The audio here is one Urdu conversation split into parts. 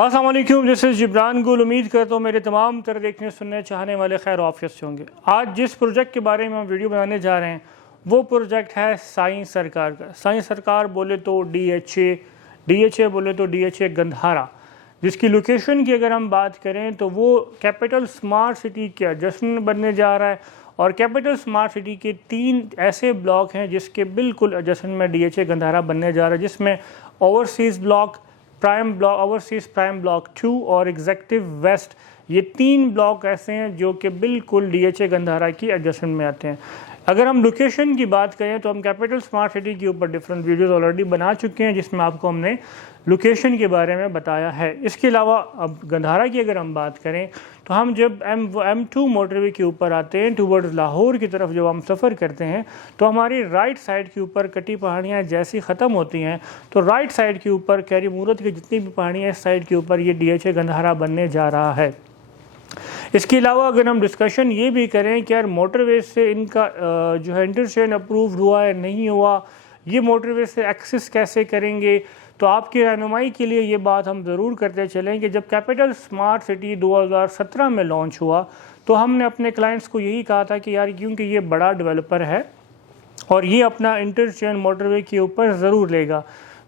السلام علیکم، دس از جبران گل۔ امید کرتا ہوں میرے تمام تر دیکھنے سننے چاہنے والے خیر و عافیت سے ہوں گے۔ آج جس پروجیکٹ کے بارے میں ہم ویڈیو بنانے جا رہے ہیں وہ پروجیکٹ ہے سائیں سرکار کا۔ سائیں سرکار بولے تو ڈی ایچ اے بولے تو ڈی ایچ اے گندھارا، جس کی لوکیشن کی اگر ہم بات کریں تو وہ کیپٹل سمارٹ سٹی کے ایڈجسٹنٹ بننے جا رہا ہے، اور کیپٹل سمارٹ سٹی کے 3 ایسے بلاک ہیں جس کے بالکل ایڈجسٹنٹ میں ڈی ایچ اے گندھارا بننے جا رہا ہے، جس میں overseas block, overseas prime block 2 اور ایگزیکٹو ویسٹ، یہ 3 بلاک ایسے ہیں جو کہ بالکل ڈی ایچ اے گندھارا کی ایڈجسٹمنٹ میں آتے ہیں۔ اگر ہم لوکیشن کی بات کریں تو ہم کیپٹل سمارٹ سٹی کے اوپر ڈفرینٹ ویڈیوز آلریڈی بنا چکے ہیں جس میں آپ کو ہم نے لوکیشن کے بارے میں بتایا ہے۔ اس کے علاوہ اب گندھارا کی اگر ہم بات کریں تو ہم جب M2 موٹر وے کے اوپر آتے ہیں ٹورڈز لاہور کی طرف جب ہم سفر کرتے ہیں تو ہماری رائٹ سائڈ کے اوپر کٹی پہاڑیاں جیسی ختم ہوتی ہیں تو رائٹ سائڈ کے اوپر کیری مورت کی جتنی بھی پہاڑیاں اس سائڈ کے اوپر یہ ڈی ایچ اے گندھارا بننے جا رہا ہے۔ اس کے علاوہ اگر ہم ڈسکشن یہ بھی کریں کہ یار موٹر وے سے ان کا جو ہے انٹرچینج اپرووڈ ہوا ہے نہیں ہوا، یہ موٹر وے سے ایکسس کیسے کریں گے، تو آپ کی رہنمائی کے لیے یہ بات ہم ضرور کرتے چلیں کہ جب کیپٹل سمارٹ سٹی 2017 میں لانچ ہوا تو ہم نے اپنے کلائنٹس کو یہی کہا تھا کہ یار کیونکہ یہ بڑا ڈیولپر ہے اور یہ اپنا انٹرچینج موٹر وے کے اوپر ضرور لے گا۔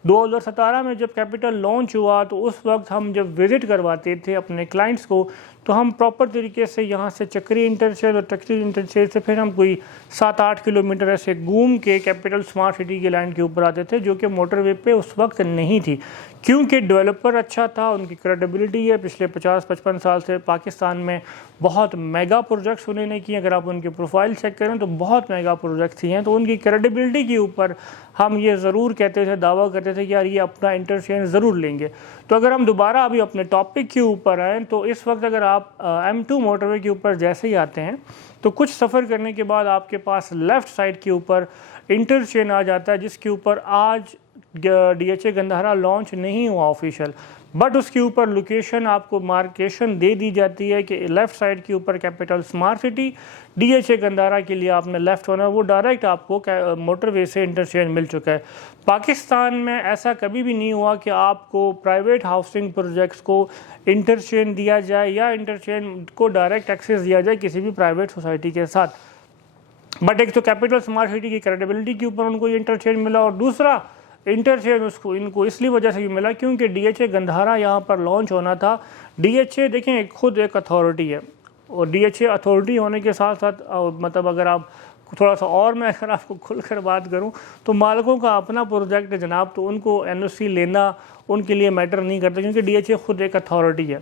2017 میں جب کیپٹل لانچ ہوا تو اس وقت ہم جب وزٹ کرواتے تھے اپنے کلائنٹس کو تو ہم پراپر طریقے سے یہاں سے چکری انٹرچینج اور ٹکری انٹرچینج سے پھر ہم کوئی 7-8 کلومیٹر ایسے گھوم کے کیپٹل سمارٹ سٹی کے لائن کے اوپر آتے تھے، جو کہ موٹر وے پہ اس وقت نہیں تھی، کیونکہ ڈیولپر اچھا تھا، ان کی کریڈیبلٹی ہے۔ پچھلے 50-55 سال سے پاکستان میں بہت میگا پروجیکٹس انہوں نے کیے، اگر آپ ان کے پروفائل چیک کریں تو بہت میگا پروجیکٹس ہی ہیں، تو ان کی کریڈیبلٹی کے اوپر ہم یہ ضرور کہتے تھے، دعویٰ کرتے تھے کہ یار یہ اپنا انٹرچینج ضرور لیں گے۔ تو اگر ہم دوبارہ ابھی اپنے ٹاپک کے اوپر آئیں تو اس وقت اگر آپ M2 موٹر وے کے اوپر جیسے ہی آتے ہیں تو کچھ سفر کرنے کے بعد آپ کے پاس لیفٹ سائڈ کے اوپر انٹرچینج آ جاتا ہے، جس کے اوپر آج D H A Gandhara launch نہیں ہوا آفیشیل، بٹ اس کے اوپر لوکیشن آپ کو مارکیشن دے دی جاتی ہے کہ لیفٹ سائڈ کے اوپر capital smart city, D H A Gandhara کے لیے آپ نے لیفٹ ہونا ہے، وہ ڈائریکٹ آپ کو موٹر وے سے انٹرچینج مل چکا ہے۔ پاکستان میں ایسا کبھی بھی نہیں ہوا کہ آپ کو پرائیویٹ ہاؤسنگ پروجیکٹس کو انٹرچینج دیا جائے یا انٹرچینج کو ڈائریکٹ ایکسیس دیا جائے کسی بھی پرائیویٹ سوسائٹی کے ساتھ، بٹ ایک تو کیپٹل سمارٹ سٹی کی کریڈیبلٹی کے اوپر ان کو یہ انٹرچینج ملا، اور دوسرا انٹرچینج ان کو اس لیے وجہ سے بھی ملا کیونکہ ڈی ایچ اے گندھارا یہاں پر لانچ ہونا تھا۔ ڈی ایچ اے دیکھیں خود ایک اتھارٹی ہے، اور ڈی ایچ اے اتھارٹی ہونے کے ساتھ ساتھ مطلب اگر آپ تھوڑا سا اور میں اگر آپ کو کھل کر بات کروں تو مالکوں کا اپنا پروجیکٹ ہے جناب، تو ان کو این او سی لینا ان کے لیے میٹر نہیں کرتا کیونکہ ڈی ایچ اے خود ایک اتھارٹی ہے۔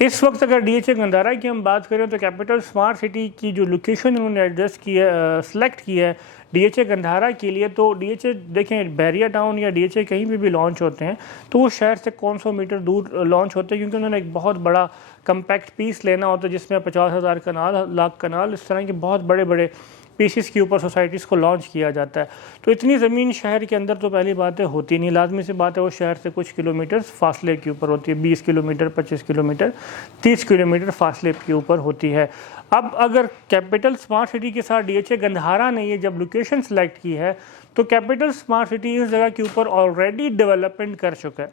اس وقت اگر ڈی ایچ اے گندھارا کی ہم بات کریں تو کیپٹل سمارٹ سٹی کی جو لوکیشن انہوں نے ایڈجسٹ کی ہے، سلیکٹ کی ہے ڈی ایچ اے گندھارا کے لیے، تو ڈی ایچ اے دیکھیں بحریہ ٹاؤن یا ڈی ایچ اے کہیں بھی لانچ ہوتے ہیں تو وہ شہر سے کون سو میٹر دور لانچ ہوتے ہیں، کیونکہ انہوں نے ایک بہت بڑا کمپیکٹ پیس لینا ہوتا ہے جس میں 50,000 کنال، لاکھ کنال، اس طرح کے بہت بڑے بڑے پیسز کے اوپر سوسائٹیز کو لانچ کیا جاتا ہے۔ تو اتنی زمین شہر کے اندر تو پہلی باتیں ہوتی نہیں، لازمی سی بات ہے وہ شہر سے کچھ کلومیٹر فاصلے کے اوپر ہوتی ہے، 20 کلومیٹر، 25 کلومیٹر، 30 کلومیٹر فاصلے کے اوپر ہوتی ہے۔ اب اگر کیپٹل سمارٹ سٹی کے ساتھ ڈی ایچ اے گندھارا نے یہ جب لوکیشن سلیکٹ کی ہے تو کیپٹل سمارٹ سٹی اس جگہ کے اوپر آلریڈی ڈیولپمنٹ کر چکا ہے۔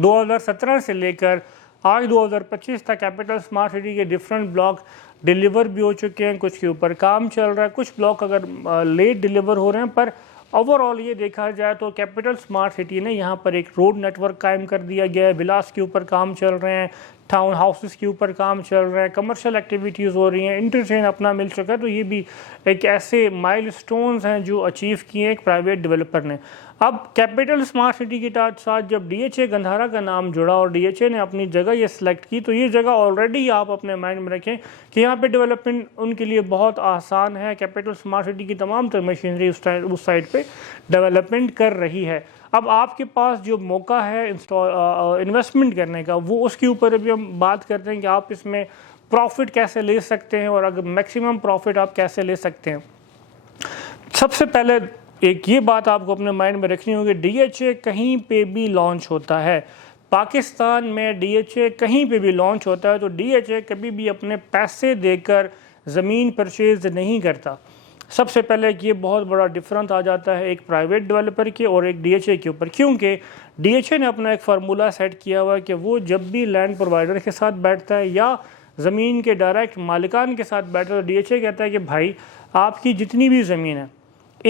2017 سے لے کر آج 2025 تک کیپٹل سمارٹ سٹی کے ڈفرینٹ بلاک ڈیلیور بھی ہو چکے ہیں، کچھ کے اوپر کام چل رہا ہے، کچھ بلاک اگر لیٹ ڈیلیور ہو رہے ہیں، پر اوور آل یہ دیکھا جائے تو کیپٹل سمارٹ سٹی نے یہاں پر ایک روڈ نیٹ ورک قائم کر دیا گیا ہے، ولاس کے اوپر کام چل رہے ہیں، ٹاؤن ہاؤسز کے اوپر کام چل رہے ہیں، کمرشل ایکٹیویٹیز ہو رہی ہیں، انٹرچینج اپنا مل چکا ہے، تو یہ بھی ایک ایسے مائل سٹونز ہیں جو اچیو کیے ہیں ایک پرائیویٹ ڈیولپر نے۔ اب کیپٹل سمارٹ سٹی کے ساتھ جب ڈی ایچ اے گندھارا کا نام جڑا اور ڈی ایچ اے نے اپنی جگہ یہ سلیکٹ کی تو یہ جگہ آلریڈی آپ اپنے مائنڈ میں رکھیں کہ یہاں پہ ڈیولپمنٹ ان کے لیے بہت آسان ہے، کیپٹل سمارٹ سٹی کی تمام تر مشینری اس سائٹ پہ ڈیولپمنٹ کر رہی ہے۔ اب آپ کے پاس جو موقع ہے انویسٹمنٹ کرنے کا وہ اس کے اوپر بھی ہم بات کرتے ہیں کہ آپ اس میں پروفٹ کیسے لے سکتے ہیں اور اگر میکسیمم پروفٹ آپ کیسے لے سکتے ہیں۔ سب سے پہلے ایک یہ بات آپ کو اپنے مائنڈ میں رکھنی ہوگی، ڈی ایچ اے کہیں پہ بھی لانچ ہوتا ہے، پاکستان میں ڈی ایچ اے کہیں پہ بھی لانچ ہوتا ہے تو ڈی ایچ اے کبھی بھی اپنے پیسے دے کر زمین پرچیز نہیں کرتا۔ سب سے پہلے یہ بہت بڑا ڈفرنس آ جاتا ہے ایک پرائیویٹ ڈیولپر کے اور ایک ڈی ایچ اے کے اوپر، کیونکہ ڈی ایچ اے نے اپنا ایک فارمولہ سیٹ کیا ہوا ہے کہ وہ جب بھی لینڈ پرووائڈر کے ساتھ بیٹھتا ہے یا زمین کے ڈائریکٹ مالکان کے ساتھ بیٹھتا ہے، تو ڈی ایچ اے کہتا ہے کہ بھائی آپ کی جتنی بھی زمین ہے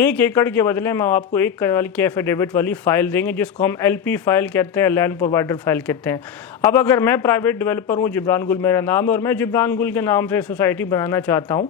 1 ایکڑ کے بدلے میں آپ کو 1 کنال کی ایفیڈیوٹ والی فائل دیں گے، جس کو ہم ایل پی فائل کہتے ہیں، لینڈ پرووائڈر فائل کہتے ہیں۔ اب اگر میں پرائیویٹ ڈیولپر ہوں، جبران گل میرا نام ہے، اور میں جبران گل کے نام سے سوسائٹی بنانا چاہتا ہوں،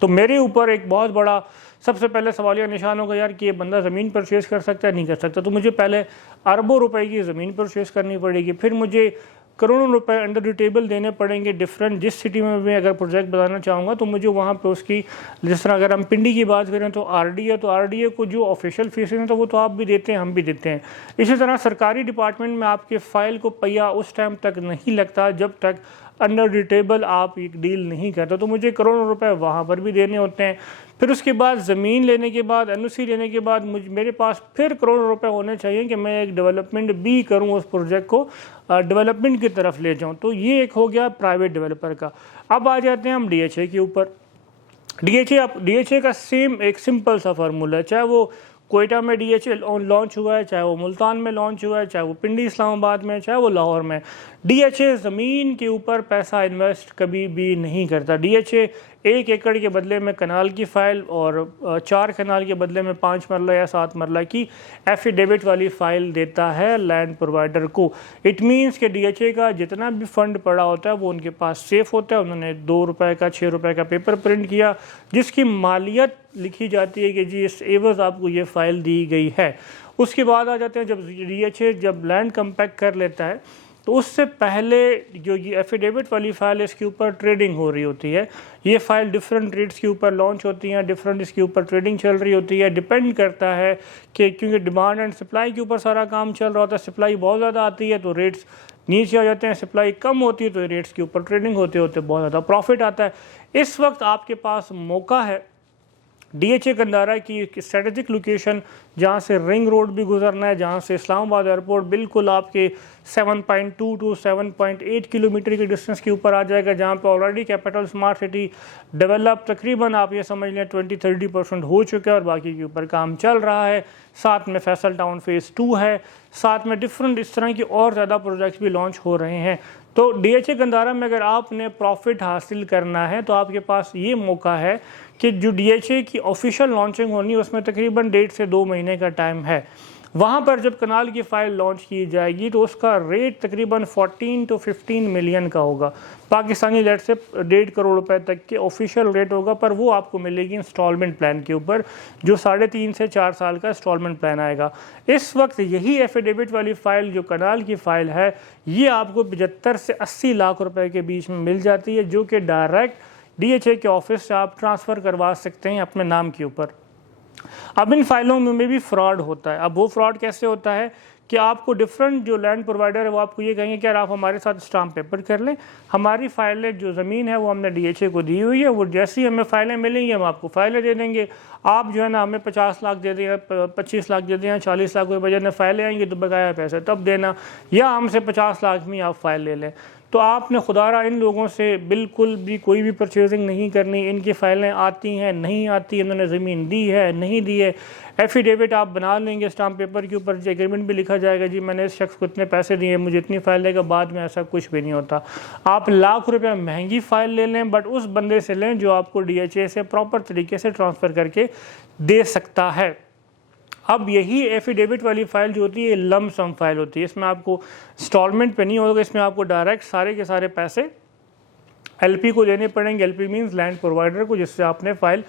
تو میرے اوپر ایک بہت بڑا سب سے پہلے سوالیہ نشان ہوگا یار کہ یہ بندہ زمین پرچیز کر سکتا ہے نہیں کر سکتا، تو مجھے پہلے اربوں روپے کی زمین پرچیز کرنی پڑے گی، پھر مجھے کروڑوں روپے انڈر دی ٹیبل دینے پڑیں گے ڈفرینٹ، جس سٹی میں اگر پروجیکٹ بنانا چاہوں گا تو مجھے وہاں پہ اس کی، جس طرح اگر ہم پنڈی کی بات کریں تو آر ڈی ہے، تو آر ڈی اے کو جو آفیشیل فیسیں ہیں تو وہ تو آپ بھی دیتے ہیں، ہم بھی دیتے ہیں۔ اسی طرح سرکاری ڈپارٹمنٹ میں آپ کے فائل کو پیا اس ٹائم تک نہیں لگتا جب تک انڈر دی ٹیبل آپ ایک ڈیل نہیں کرتے، تو مجھے کروڑوں روپے وہاں پر بھی دینے ہوتے ہیں۔ پھر اس کے بعد زمین لینے کے بعد، این او سی لینے کے بعد میرے پاس پھر کروڑوں روپے ہونے چاہیے کہ میں ایک ڈیولپمنٹ بھی کروں، اس پروجیکٹ کو ڈیولپمنٹ کی طرف لے جاؤں۔ تو یہ ایک ہو گیا پرائیویٹ ڈیولپر کا۔ اب آ جاتے ہیں ہم ڈی ایچ اے کے اوپر۔ ڈی ایچ اے کا ایک سمپل سا فارمولہ ہے، چاہے وہ کوئٹہ میں ڈی ایچ اے لانچ ہوا ہے، چاہے وہ ملتان میں لانچ ہوا ہے، چاہے وہ پنڈی اسلام آباد میں، چاہے وہ لاہور میں، ڈی ایچ اے زمین کے اوپر پیسہ انویسٹ کبھی بھی نہیں کرتا۔ ڈی ایچ اے 1 ایکڑ کے بدلے میں کنال کی فائل اور 4 کنال کے بدلے میں 5 مرلہ یا 7 مرلہ کی ایفیڈیوٹ والی فائل دیتا ہے لینڈ پرووائڈر کو۔ اٹ مینس کہ ڈی ایچ اے کا جتنا بھی فنڈ پڑا ہوتا ہے وہ ان کے پاس سیف ہوتا ہے، انہوں نے 2 روپے کا 6 روپے کا پیپر پرنٹ کیا جس کی مالیت لکھی جاتی ہے کہ جی اس ایوز آپ کو یہ فائل دی گئی ہے۔ اس کے بعد آ جاتے ہیں جب ڈی ایچ اے جب لینڈ کمپیکٹ کر لیتا ہے تو اس سے پہلے جو یہ ایفیڈیوٹ والی فائل ہے اس کے اوپر ٹریڈنگ ہو رہی ہوتی ہے، یہ فائل ڈفرینٹ ریٹس کے اوپر لانچ ہوتی ہیں، ڈفرینٹ اس کے اوپر ٹریڈنگ چل رہی ہوتی ہے، ڈیپینڈ کرتا ہے کہ کیونکہ ڈیمانڈ اینڈ سپلائی کے اوپر سارا کام چل رہا ہوتا ہے، سپلائی بہت زیادہ آتی ہے تو ریٹس نیچے آ جاتے ہیں، سپلائی کم ہوتی ہے تو ریٹس کے اوپر ٹریڈنگ ہوتے ہوتے بہت زیادہ پروفٹ آتا ہے۔ اس وقت آپ کے پاس موقع ہے ڈی ایچ اے گندارا کی اسٹریٹجک لوکیشن، جہاں سے رنگ روڈ بھی گزرنا ہے، جہاں سے اسلام آباد ایئرپورٹ بالکل آپ کے 7.2 to 7.8 کلومیٹر کی ڈسٹنس کے اوپر آ جائے گا، جہاں پہ already capital smart city develop تقریباً آپ یہ سمجھ لیں 20-30% ہو چکا ہے اور باقی کے اوپر کام چل رہا ہے۔ ساتھ میں فیصل ٹاؤن فیز 2 ہے، ساتھ میں ڈفرینٹ اس طرح کی اور زیادہ پروجیکٹس بھی لانچ ہو رہے ہیں۔ تو ڈی ایچ اے گندارا میں اگر آپ نے پروفٹ حاصل کرنا ہے تو آپ کے پاس یہ موقع ہے کہ جو ڈی ایچ اے کی آفیشیل لانچنگ ہونی ہے اس میں تقریباً 1.5 سے 2 مہینے کا ٹائم ہے۔ وہاں پر جب کنال کی فائل لانچ کی جائے گی تو اس کا ریٹ تقریباً 14 to 15 ملین کا ہوگا، پاکستانی ریٹ سے 1.5 کروڑ روپے تک کے آفیشیل ریٹ ہوگا، پر وہ آپ کو ملے گی انسٹالمنٹ پلان کے اوپر، جو 3.5 سے 4 سال کا انسٹالمنٹ پلان آئے گا۔ اس وقت یہی ایفیڈیوٹ والی فائل جو کنال کی فائل ہے یہ آپ کو 75 سے 80 لاکھ روپے کے بیچ میں مل جاتی ہے، جو کہ ڈائریکٹ ڈی ایچ اے کے آفس سے آپ ٹرانسفر کروا سکتے ہیں اپنے نام کے اوپر۔ اب ان فائلوں میں بھی فراڈ ہوتا ہے۔ اب وہ فراڈ کیسے ہوتا ہے کہ آپ کو ڈفرینٹ جو لینڈ پرووائڈر ہے وہ آپ کو یہ کہیں گے کہ یار آپ ہمارے ساتھ اسٹامپ پیپر کر لیں، ہماری فائلیں جو زمین ہے وہ ہم نے ڈی ایچ اے کو دی ہوئی ہے، وہ جیسی ہمیں فائلیں ملیں گی ہم آپ کو فائلیں دے دیں گے، آپ جو ہے نا ہمیں 50 لاکھ دے دیں، 25 لاکھ دے دیں، 40 لاکھ روپے بجے فائلیں آئیں گی تو بقایا پیسے تب دینا، یا ہم سے 50 لاکھ میں آپ فائل لے لیں۔ تو آپ نے خدا را ان لوگوں سے بالکل بھی کوئی بھی پرچیزنگ نہیں کرنی، ان کی فائلیں آتی ہیں نہیں آتی، انہوں نے زمین دی ہے نہیں دی ہے، ایفیڈیوٹ آپ بنا لیں گے اسٹامپ پیپر کے اوپر، ایگریمنٹ بھی لکھا جائے گا جی میں نے اس شخص کو اتنے پیسے دیے مجھے اتنی فائل دے گا، بعد میں ایسا کچھ بھی نہیں ہوتا۔ آپ لاکھ روپے مہنگی فائل لے لیں بٹ اس بندے سے لیں جو آپ کو ڈی ایچ اے سے پراپر طریقے سے ٹرانسفر کر کے دے سکتا ہے۔ اب یہی ایفیڈیوٹ والی فائل جو ہوتی ہے لم سم فائل ہوتی ہے، اس میں آپ کو انسٹالمنٹ پہ نہیں ہوگا، اس میں آپ کو ڈائریکٹ سارے کے سارے پیسے ایل پی کو دینے پڑیں گے، L P means land provider کو، جس سے آپ نے فائل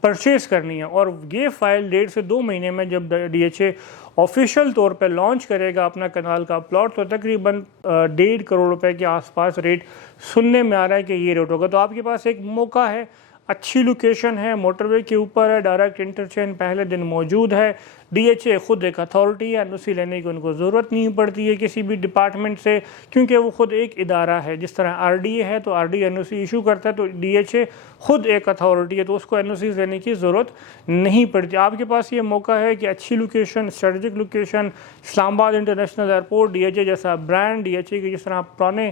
پرچیز کرنی ہے۔ اور یہ فائل 1.5 سے 2 مہینے میں جب ڈی ایچ اے آفیشیل طور پہ لانچ کرے گا اپنا کنال کا پلاٹ تو تقریباً 1.5 کروڑ روپے کے آس پاس ریٹ سننے میں آ رہا ہے کہ یہ ریٹ ہوگا۔ تو آپ کے پاس ایک موقع ہے، اچھی لوکیشن ہے، موٹر وے کے اوپر ہے، ڈائریکٹ انٹرچینج پہلے دن موجود ہے، ڈی ایچ اے خود ایک اتھارٹی ہے، این او سی لینے کی ان کو ضرورت نہیں پڑتی ہے کسی بھی ڈپارٹمنٹ سے، کیونکہ وہ خود ایک ادارہ ہے۔ جس طرح آر ڈی اے ہے تو آر ڈی این او سی ایشو کرتا ہے، تو ڈی ایچ اے خود ایک اتھارٹی ہے تو اس کو این او سیز لینے کی ضرورت نہیں پڑتی۔ آپ کے پاس یہ موقع ہے کہ اچھی location, strategic location, Islamabad international airport, D H A جیسا برانڈ، ڈی ایچ اے کی جس طرح پرانے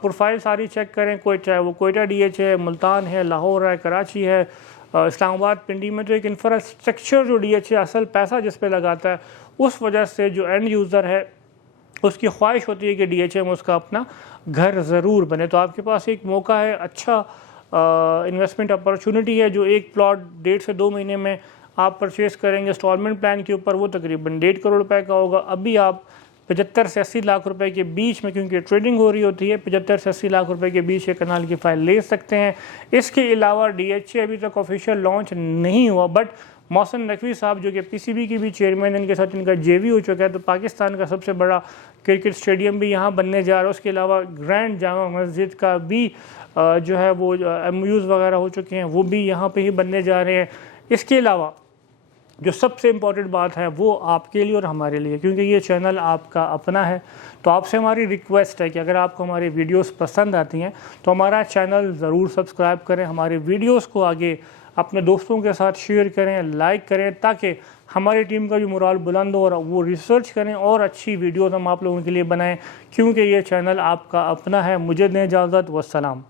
پروفائل ساری چیک کریں، کوئی چاہے وہ Quetta D H A, Multan ہے، لاہور ہے، کراچی ہے، اسلام آباد پنڈی میں تو ایک انفراسٹرکچر جو DHA اصل پیسہ جس پہ لگاتا ہے اس وجہ سے جو اینڈ یوزر ہے اس کی خواہش ہوتی ہے کہ DHA میں اس کا اپنا گھر ضرور بنے. تو آپ کے پاس ایک موقع ہے, اچھا انویسٹمنٹ اپرچونٹی ہے. جو ایک پلاٹ 1.5 سے 2 مہینے میں آپ پرچیز کریں گے انسٹالمنٹ پلان کے اوپر, وہ تقریباً 1.5 کروڑ روپے کا ہوگا. ابھی آپ 75 سے 80 لاکھ روپے کے بیچ میں, کیونکہ ٹریڈنگ ہو رہی ہوتی ہے, 75 سے 80 لاکھ روپے کے بیچ ایک کنال کی فائل لے سکتے ہیں. اس کے علاوہ DHA ابھی تک آفیشیل لانچ نہیں ہوا, بٹ محسن نقوی صاحب جو کہ PCB کی بھی چیئرمین, ان کے ساتھ ان کا JV ہو چکا ہے, تو پاکستان کا سب سے بڑا کرکٹ اسٹیڈیم بھی یہاں بننے جا رہا ہے. اس کے علاوہ گرینڈ جامع مسجد کا بھی جو ہے وہ MOUs وغیرہ ہو چکے ہیں, وہ بھی یہاں پہ ہی بننے جا رہے ہیں. اس کے علاوہ جو سب سے امپورٹنٹ بات ہے وہ آپ کے لیے اور ہمارے لیے, کیونکہ یہ چینل آپ کا اپنا ہے, تو آپ سے ہماری ریکویسٹ ہے کہ اگر آپ کو ہماری ویڈیوز پسند آتی ہیں تو ہمارا چینل ضرور سبسکرائب کریں, ہمارے ویڈیوز کو آگے اپنے دوستوں کے ساتھ شیئر کریں, لائک کریں, تاکہ ہماری ٹیم کا بھی مورال بلند ہو اور وہ ریسرچ کریں اور اچھی ویڈیوز ہم آپ لوگوں کے لیے بنائیں, کیونکہ یہ چینل آپ کا اپنا ہے. مجھے دیں اجازت, والسلام.